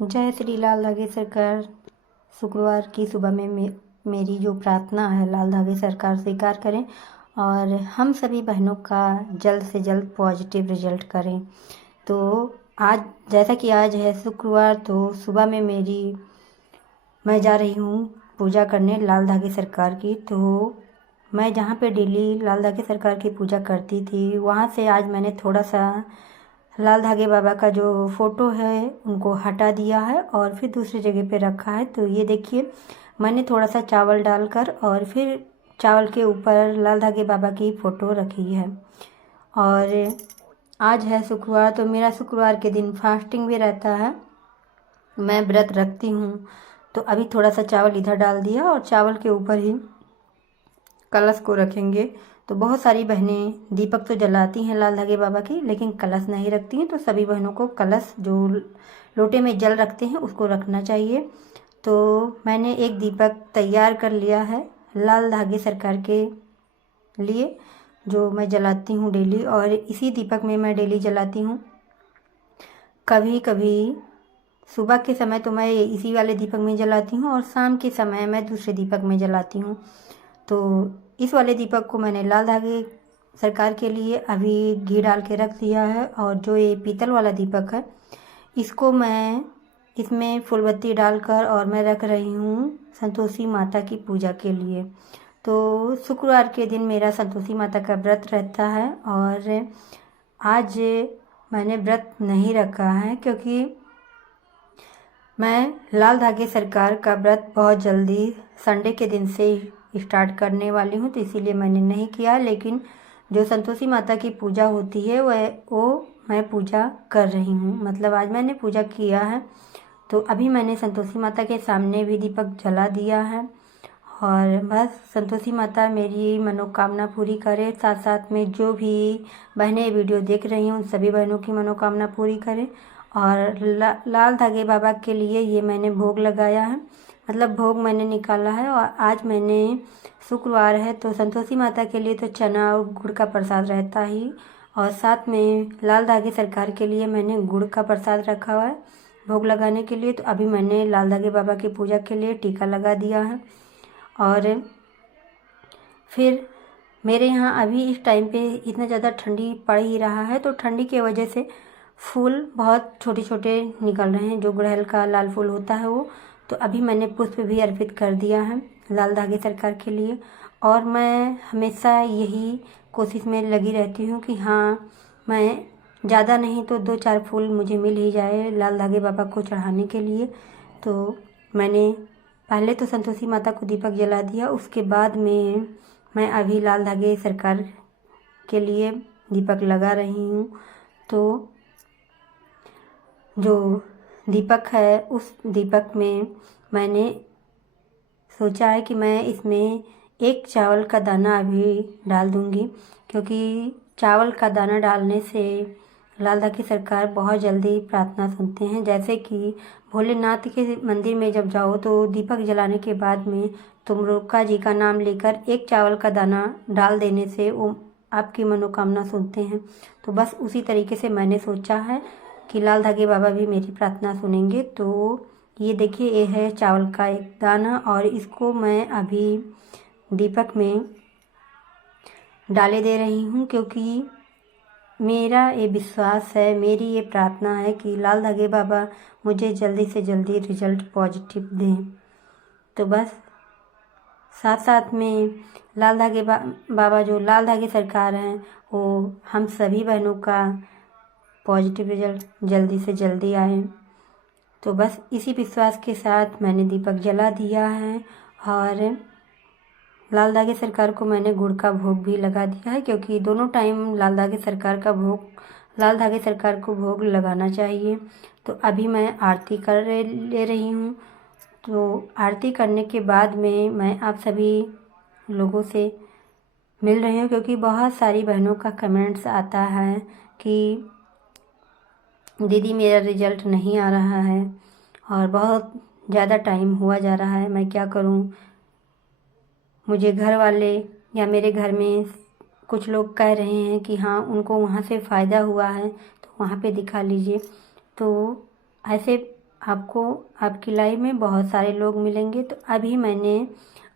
जय श्री लाल धागे सरकार। शुक्रवार की सुबह में मेरी जो प्रार्थना है, लाल धागे सरकार स्वीकार करें और हम सभी बहनों का जल्द से जल्द पॉजिटिव रिजल्ट करें। तो आज जैसा कि आज है शुक्रवार, तो सुबह में मैं जा रही हूँ पूजा करने लाल धागे सरकार की। तो मैं जहाँ पे डेली लाल धागे सरकार की पूजा करती थी, वहाँ से आज मैंने थोड़ा सा लाल धागे बाबा का जो फ़ोटो है उनको हटा दिया है और फिर दूसरी जगह पे रखा है। तो ये देखिए, मैंने थोड़ा सा चावल डालकर और फिर चावल के ऊपर लाल धागे बाबा की फ़ोटो रखी है। और आज है शुक्रवार, तो मेरा शुक्रवार के दिन फास्टिंग भी रहता है, मैं व्रत रखती हूँ। तो अभी थोड़ा सा चावल इधर डाल दिया और चावल के ऊपर ही कलश को रखेंगे। तो बहुत सारी बहनें दीपक तो जलाती हैं लाल धागे बाबा की, लेकिन कलश नहीं रखती हैं। तो सभी बहनों को कलश जो लोटे में जल रखते हैं उसको रखना चाहिए। तो मैंने एक दीपक तैयार कर लिया है लाल धागे सरकार के लिए, जो मैं जलाती हूँ डेली, और इसी दीपक में मैं डेली जलाती हूँ। कभी कभी सुबह के समय तो मैं इसी वाले दीपक में जलाती हूँ और शाम के समय मैं दूसरे दीपक में जलाती हूँ। तो इस वाले दीपक को मैंने लाल धागे सरकार के लिए अभी घी डाल के रख दिया है। और जो ये पीतल वाला दीपक है, इसको मैं इसमें फूलबत्ती डालकर और मैं रख रही हूँ संतोषी माता की पूजा के लिए। तो शुक्रवार के दिन मेरा संतोषी माता का व्रत रहता है और आज मैंने व्रत नहीं रखा है, क्योंकि मैं लाल धागे सरकार का व्रत बहुत जल्दी संडे के दिन से स्टार्ट करने वाली हूँ, तो इसीलिए मैंने नहीं किया। लेकिन जो संतोषी माता की पूजा होती है वो मैं पूजा कर रही हूँ, मतलब आज मैंने पूजा किया है। तो अभी मैंने संतोषी माता के सामने भी दीपक जला दिया है और बस संतोषी माता मेरी मनोकामना पूरी करे। साथ साथ में जो भी बहनें वीडियो देख रही हैं उन सभी बहनों की मनोकामना पूरी करे। और लाल धागे बाबा के लिए ये मैंने भोग लगाया है, मतलब भोग मैंने निकाला है। और आज मैंने शुक्रवार है तो संतोषी माता के लिए तो चना और गुड़ का प्रसाद रहता ही, और साथ में लाल धागे सरकार के लिए मैंने गुड़ का प्रसाद रखा हुआ है भोग लगाने के लिए। तो अभी मैंने लाल धागे बाबा की पूजा के लिए टीका लगा दिया है। और फिर मेरे यहाँ अभी इस टाइम पे इतना ज़्यादा ठंडी पड़ ही रहा है, तो ठंडी की वजह से फूल बहुत छोटे छोटे निकल रहे हैं, जो गुड़हल का लाल फूल होता है वो। तो अभी मैंने पुष्प भी अर्पित कर दिया है लाल धागे सरकार के लिए। और मैं हमेशा यही कोशिश में लगी रहती हूँ कि हाँ, मैं ज़्यादा नहीं तो 2-4 फूल मुझे मिल ही जाए लाल धागे बाबा को चढ़ाने के लिए। तो मैंने पहले तो संतोषी माता को दीपक जला दिया, उसके बाद में मैं अभी लाल धागे सरकार के लिए दीपक लगा रही हूँ। तो जो दीपक है उस दीपक में मैंने सोचा है कि मैं इसमें एक चावल का दाना अभी डाल दूँगी, क्योंकि चावल का दाना डालने से लाल धागे सरकार बहुत जल्दी प्रार्थना सुनते हैं। जैसे कि भोलेनाथ के मंदिर में जब जाओ तो दीपक जलाने के बाद में तुम रोका जी का नाम लेकर एक चावल का दाना डाल देने से वो आपकी मनोकामना सुनते हैं। तो बस उसी तरीके से मैंने सोचा है कि लाल धागे बाबा भी मेरी प्रार्थना सुनेंगे। तो ये देखिए, ये है चावल का एक दाना और इसको मैं अभी दीपक में डाले दे रही हूँ, क्योंकि मेरा ये विश्वास है, मेरी ये प्रार्थना है कि लाल धागे बाबा मुझे जल्दी से जल्दी रिजल्ट पॉजिटिव दें। तो बस साथ साथ में लाल धागे बाबा जो लाल धागे सरकार हैं, वो हम सभी बहनों का पॉजिटिव रिजल्ट जल्दी से जल्दी आए। तो बस इसी विश्वास के साथ मैंने दीपक जला दिया है। और लाल धागे सरकार को मैंने गुड़ का भोग भी लगा दिया है, क्योंकि दोनों टाइम लाल धागे सरकार को भोग लगाना चाहिए। तो अभी मैं आरती ले रही हूँ। तो आरती करने के बाद में मैं आप सभी लोगों से मिल रही हूँ, क्योंकि बहुत सारी बहनों का कमेंट्स आता है कि दीदी मेरा रिजल्ट नहीं आ रहा है और बहुत ज़्यादा टाइम हुआ जा रहा है, मैं क्या करूँ। मुझे घर वाले या मेरे घर में कुछ लोग कह रहे हैं कि हाँ, उनको वहाँ से फ़ायदा हुआ है तो वहाँ पे दिखा लीजिए। तो ऐसे आपको आपकी लाइफ में बहुत सारे लोग मिलेंगे। तो अभी मैंने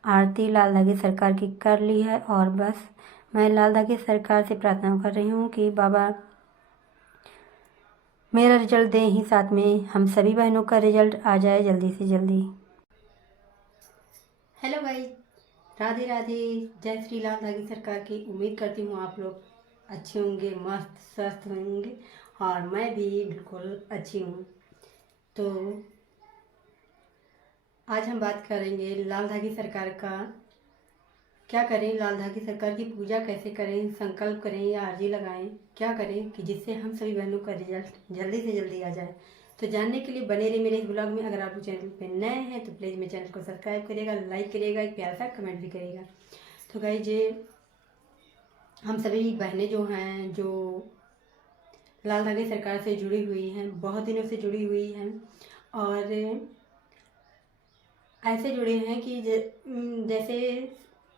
आरती लाल धागे सरकार की कर ली है और बस मैं लाल धागे सरकार से प्रार्थना कर रही हूँ कि बाबा मेरा रिजल्ट दें ही, साथ में हम सभी बहनों का रिजल्ट आ जाए जल्दी से जल्दी। हेलो भाई, राधे राधे, जय श्री लाल धागे सरकार की। उम्मीद करती हूँ आप लोग अच्छे होंगे, मस्त स्वस्थ होंगे और मैं भी बिल्कुल अच्छी हूँ। तो आज हम बात करेंगे लाल धागे सरकार का क्या करें, लाल धागे सरकार की पूजा कैसे करें, संकल्प करें या अर्जी लगाएं, क्या करें कि जिससे हम सभी बहनों का रिजल्ट जल्दी से जल्दी आ जाए। तो जानने के लिए बने रहिए मेरे इस ब्लॉग में। अगर आप चैनल पे नए हैं तो प्लीज़ मेरे चैनल को सब्सक्राइब करिएगा, लाइक करिएगा, एक प्यारा सा कमेंट भी करिएगा। तो गाइस ये हम सभी बहनें जो हैं, जो लाल धागे सरकार से जुड़ी हुई हैं, बहुत दिनों से जुड़ी हुई हैं और ऐसे जुड़े हैं कि जैसे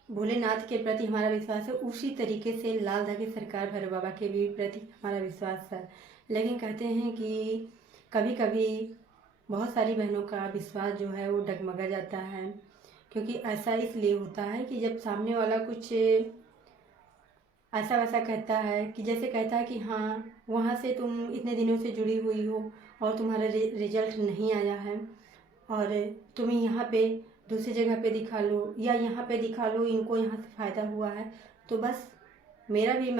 भोलेनाथ के प्रति हमारा विश्वास है, उसी तरीके से लाल धागे सरकार भैरव बाबा के भी प्रति हमारा विश्वास है। लेकिन कहते हैं कि कभी कभी बहुत सारी बहनों का विश्वास जो है वो डगमगा जाता है, क्योंकि ऐसा इसलिए होता है कि जब सामने वाला कुछ ऐसा वैसा कहता है कि जैसे कहता है कि हाँ वहाँ से तुम इतने दिनों से जुड़ी हुई हो और तुम्हारा रिजल्ट नहीं आया है और तुम यहाँ पे दूसरी जगह पे दिखा लो या यहाँ पे दिखा लो, इनको यहाँ से फ़ायदा हुआ है। तो बस मेरा भी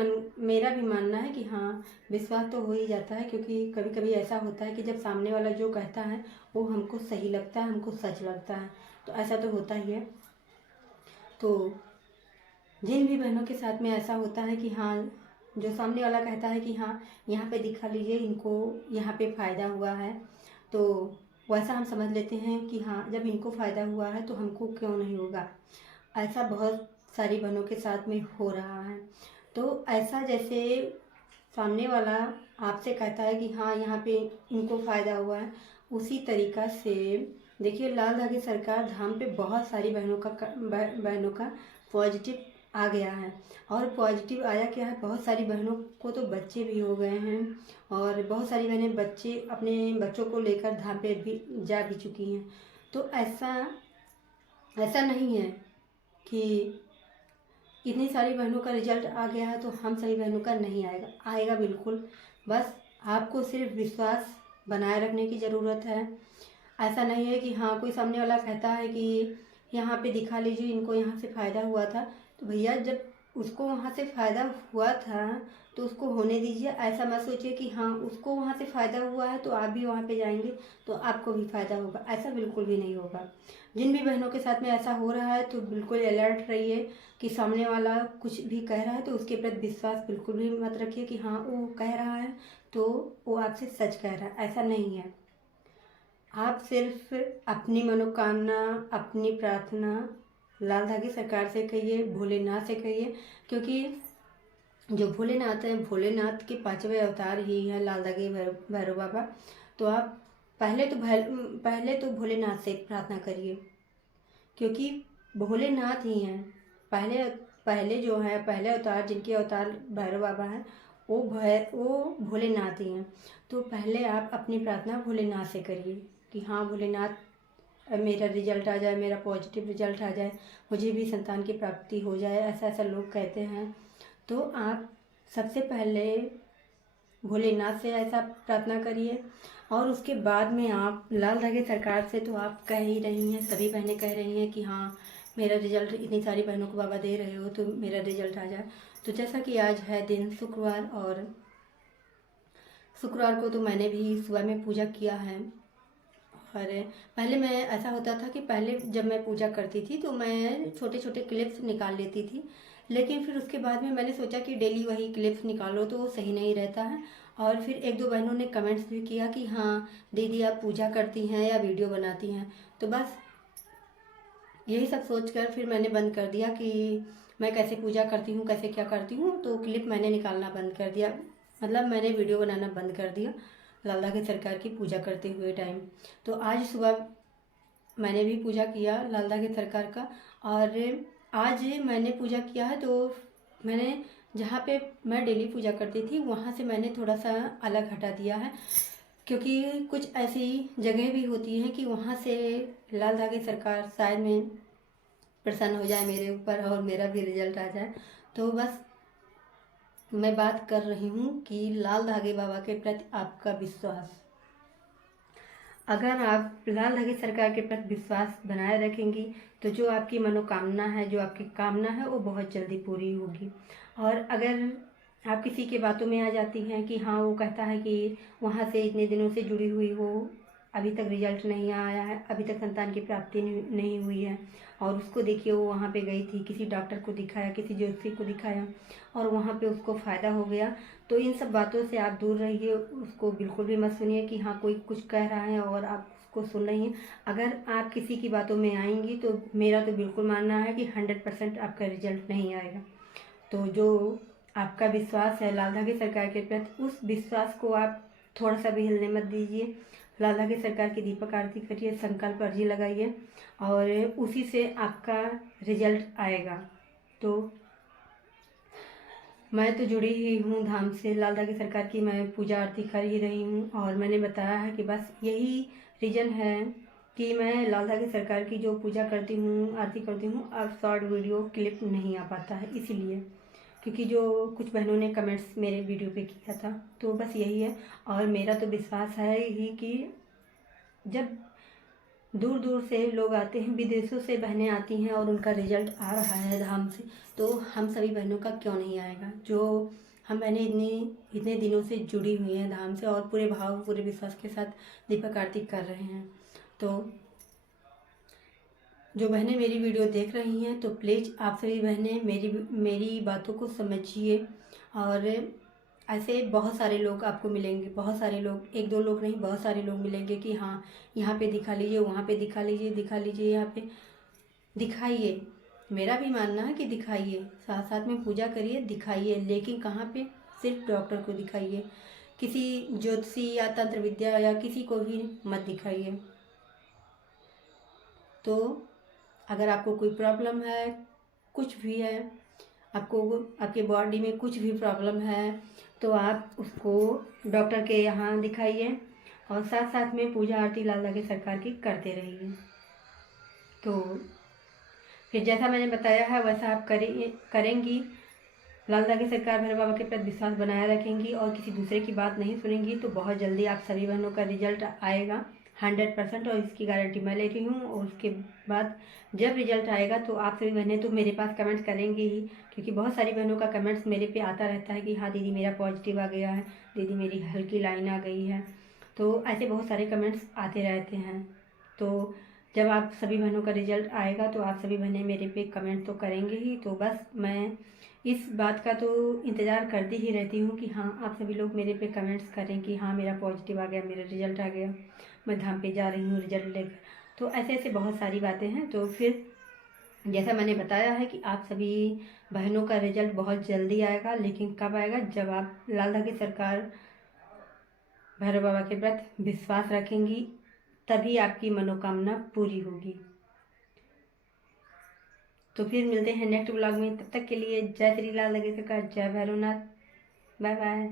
मानना है कि हाँ विश्वास तो हो ही जाता है, क्योंकि कभी कभी ऐसा होता है कि जब सामने वाला जो कहता है वो हमको सही लगता है, हमको सच लगता है, तो ऐसा तो होता ही है। तो जिन भी बहनों के साथ में ऐसा होता है कि हाँ जो सामने वाला कहता है कि हाँ यहाँ पे दिखा लीजिए, इनको यहाँ पे फ़ायदा हुआ है, तो वैसा हम समझ लेते हैं कि हाँ जब इनको फ़ायदा हुआ है तो हमको क्यों नहीं होगा। ऐसा बहुत सारी बहनों के साथ में हो रहा है। तो ऐसा जैसे सामने वाला आपसे कहता है कि हाँ यहाँ पे इनको फ़ायदा हुआ है, उसी तरीक़ा से देखिए लाल धागे सरकार धाम पे बहुत सारी बहनों का पॉजिटिव आ गया है। और पॉजिटिव आया क्या है, बहुत सारी बहनों को तो बच्चे भी हो गए हैं और बहुत सारी बहनें अपने बच्चों को लेकर धाम पे भी जा भी चुकी हैं। तो ऐसा नहीं है कि इतनी सारी बहनों का रिजल्ट आ गया है तो हम सभी बहनों का नहीं आएगा, आएगा बिल्कुल। बस आपको सिर्फ विश्वास बनाए रखने की ज़रूरत है। ऐसा नहीं है कि हाँ कोई सामने वाला कहता है कि यहाँ पे दिखा लीजिए, इनको यहाँ से फ़ायदा हुआ था, तो भैया जब उसको वहाँ से फ़ायदा हुआ था तो उसको होने दीजिए। ऐसा मत सोचिए कि हाँ उसको वहाँ से फ़ायदा हुआ है तो आप भी वहाँ पे जाएंगे तो आपको भी फ़ायदा होगा, ऐसा बिल्कुल भी नहीं होगा। जिन भी बहनों के साथ में ऐसा हो रहा है तो बिल्कुल अलर्ट रहिए कि सामने वाला कुछ भी कह रहा है तो उसके प्रति विश्वास बिल्कुल भी मत रखिए कि हाँ वो कह रहा है तो वो आपसे सच कह रहा है, ऐसा नहीं है। आप सिर्फ अपनी मनोकामना, अपनी प्रार्थना लाल धागे सरकार से कहिए, भोलेनाथ से कहिए, क्योंकि जो भोलेनाथ हैं, भोलेनाथ के पांचवें अवतार ही हैं लाल धागे भैरव बाबा। तो आप पहले तो भोलेनाथ से प्रार्थना करिए, क्योंकि भोलेनाथ ही हैं पहले जो है, पहले अवतार जिनके अवतार भैरव बाबा हैं वो भोलेनाथ ही हैं। तो पहले आप अपनी प्रार्थना भोलेनाथ से करिए कि हाँ भोलेनाथ मेरा रिजल्ट आ जाए, मेरा पॉजिटिव रिजल्ट आ जाए, मुझे भी संतान की प्राप्ति हो जाए, ऐसा ऐसा लोग कहते हैं। तो आप सबसे पहले भोलेनाथ से ऐसा प्रार्थना करिए और उसके बाद में आप लाल धागे सरकार से तो आप कह ही रही हैं, सभी बहनें कह रही हैं कि हाँ मेरा रिजल्ट, इतनी सारी बहनों को बाबा दे रहे हो तो मेरा रिजल्ट आ जाए। तो जैसा कि आज है दिन शुक्रवार और शुक्रवार को तो मैंने भी सुबह में पूजा किया है। और पहले मैं ऐसा होता था कि पहले जब मैं पूजा करती थी तो मैं छोटे छोटे क्लिप्स निकाल लेती थी, लेकिन फिर उसके बाद में मैंने सोचा कि डेली वही क्लिप्स निकालो तो वो सही नहीं रहता है। और फिर एक दो बहनों ने कमेंट्स भी किया कि हाँ दीदी आप पूजा करती हैं या वीडियो बनाती हैं, तो बस यही सब सोचकर फिर मैंने बंद कर दिया कि मैं कैसे पूजा करती हूँ, कैसे क्या करती हूँ। तो क्लिप मैंने निकालना बंद कर दिया, मतलब मैंने वीडियो बनाना बंद कर दिया लाल धागे सरकार की पूजा करते हुए टाइम। तो आज सुबह मैंने भी पूजा किया लाल धागे सरकार का, और आज मैंने पूजा किया है तो मैंने जहाँ पे मैं डेली पूजा करती थी वहाँ से मैंने थोड़ा सा अलग हटा दिया है। क्योंकि कुछ ऐसी जगह भी होती हैं कि वहाँ से लाल धागे सरकार शायद में प्रसन्न हो जाए मेरे ऊपर और मेरा भी रिजल्ट आ जाए। तो बस मैं बात कर रही हूँ कि लाल धागे बाबा के प्रति आपका विश्वास, अगर आप लाल धागे सरकार के प्रति विश्वास बनाए रखेंगी तो जो आपकी मनोकामना है, जो आपकी कामना है, वो बहुत जल्दी पूरी होगी। और अगर आप किसी के बातों में आ जाती हैं कि हाँ, वो कहता है कि वहाँ से इतने दिनों से जुड़ी हुई हो, अभी तक रिजल्ट नहीं आया है, अभी तक संतान की प्राप्ति नहीं हुई है, और उसको देखिए वो वहाँ पे गई थी, किसी डॉक्टर को दिखाया, किसी ज्योतिषी को दिखाया और वहाँ पे उसको फ़ायदा हो गया। तो इन सब बातों से आप दूर रहिए, उसको बिल्कुल भी मत सुनिए कि हाँ कोई कुछ कह रहा है और आप उसको सुन रही हैं। अगर आप किसी की बातों में आएंगी तो मेरा तो बिल्कुल मानना है कि 100% आपका रिजल्ट नहीं आएगा। तो जो आपका विश्वास है लाल धागे सरकार के प्रति, उस विश्वास को आप थोड़ा सा भी हिलने मत दीजिए। लाल धागे सरकार की दीपक आरती करिए, संकल्प अर्जी लगाइए और उसी से आपका रिजल्ट आएगा। तो मैं तो जुड़ी ही हूँ धाम से, लाल धागे सरकार की मैं पूजा आरती कर ही रही हूँ और मैंने बताया है कि बस यही रीज़न है कि मैं लाल धागे सरकार की जो पूजा करती हूँ, आरती करती हूँ, अब शॉर्ट वीडियो क्लिप नहीं आ पाता है, इसीलिए क्योंकि जो कुछ बहनों ने कमेंट्स मेरे वीडियो पे किया था। तो बस यही है। और मेरा तो विश्वास है ही कि जब दूर दूर से लोग आते हैं, विदेशों से बहनें आती हैं और उनका रिजल्ट आ रहा है धाम से, तो हम सभी बहनों का क्यों नहीं आएगा। जो हम बहनें इतने दिनों से जुड़ी हुई हैं धाम से और पूरे भाव पूरे विश्वास के साथ दीपक आरती कर रहे हैं। तो जो बहनें मेरी वीडियो देख रही हैं तो प्लीज़ आप सभी बहनें मेरी बातों को समझिए। और ऐसे बहुत सारे लोग आपको मिलेंगे, बहुत सारे लोग, एक दो लोग नहीं, बहुत सारे लोग मिलेंगे कि हाँ यहाँ पे दिखा लीजिए, वहाँ पे दिखा लीजिए, दिखा लीजिए, यहाँ पे दिखाइए। मेरा भी मानना है कि दिखाइए, साथ साथ में पूजा करिए, दिखाइए, लेकिन कहाँ पे? सिर्फ डॉक्टर को दिखाइए, किसी ज्योतिषी या तंत्र विद्या या किसी को भी मत दिखाइए। तो अगर आपको कोई प्रॉब्लम है, कुछ भी है, आपको आपके बॉडी में कुछ भी प्रॉब्लम है, तो आप उसको डॉक्टर के यहाँ दिखाइए और साथ साथ में पूजा आरती लाल धागे सरकार की करते रहिए। तो फिर जैसा मैंने बताया है वैसा आप करेंगी, लाल धागे सरकार भैरव बाबा के प्रति विश्वास बनाए रखेंगी और किसी दूसरे की बात नहीं सुनेंगी, तो बहुत जल्दी आप सभी बहनों का रिजल्ट आएगा 100%, और इसकी गारंटी मैं ले रही हूँ। और उसके बाद जब रिजल्ट आएगा तो आप सभी बहनें तो मेरे पास कमेंट्स करेंगी ही, क्योंकि बहुत सारी बहनों का कमेंट्स मेरे पे आता रहता है कि हाँ दीदी मेरा पॉजिटिव आ गया है, दीदी मेरी हल्की लाइन आ गई है। तो ऐसे बहुत सारे कमेंट्स आते रहते हैं। तो जब आप सभी बहनों का रिजल्ट आएगा तो आप सभी बहनें मेरे पे कमेंट तो करेंगे ही। तो बस मैं इस बात का तो इंतज़ार करती ही रहती हूँ कि हाँ आप सभी लोग मेरे पे कमेंट्स करें कि हाँ मेरा पॉजिटिव आ गया, मेरा रिजल्ट आ गया, मैं धाम पे जा रही हूँ रिजल्ट लेकर। तो ऐसे ऐसे बहुत सारी बातें हैं। तो फिर जैसा मैंने बताया है कि आप सभी बहनों का रिजल्ट बहुत जल्दी आएगा, लेकिन कब आएगा? जब आप लाल धागे सरकार भैरव बाबा के प्रति विश्वास रखेंगी, तभी आपकी मनोकामना पूरी होगी। तो फिर मिलते हैं नेक्स्ट ब्लॉग में, तब तक के लिए जय श्री लाल धागे सरकार, जय भैरवनाथ, बाय बाय।